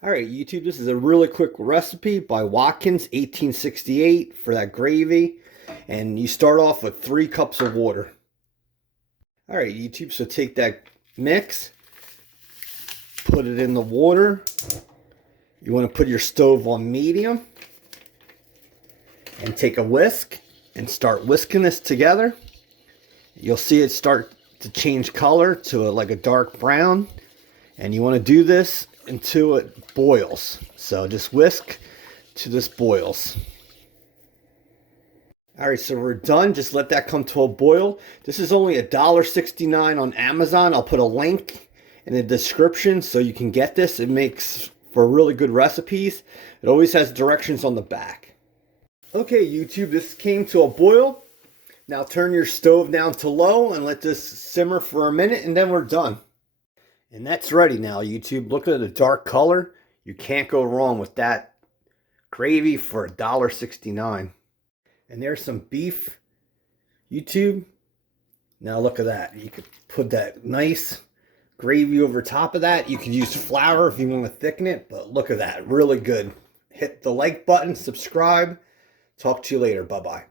All right, YouTube, this is a really quick recipe by Watkins, 1868 for that gravy. And you start off with 3 cups of water. All right, YouTube, so take that mix, put it in the water. You want to put your stove on medium and take a whisk and start whisking this together. You'll see it start to change color to like a dark brown. And you want to do this until it boils. So just whisk till this boils. All right, so we're done. Just let that come to a boil. This is only $1.69 on Amazon. I'll put a link in the description so you can get this. It makes for really good recipes. It always has directions on the back. Okay, YouTube, this came to a boil. Now turn your stove down to low and let this simmer for a minute, and then we're done. And that's ready now, YouTube. Look at the dark color. You can't go wrong with that gravy for $1.69. And there's some beef, YouTube. Now look at that. You could put that nice gravy over top of that. You could use flour if you want to thicken it, but look at that. Really good. Hit the like button, subscribe. Talk to you later. Bye-bye.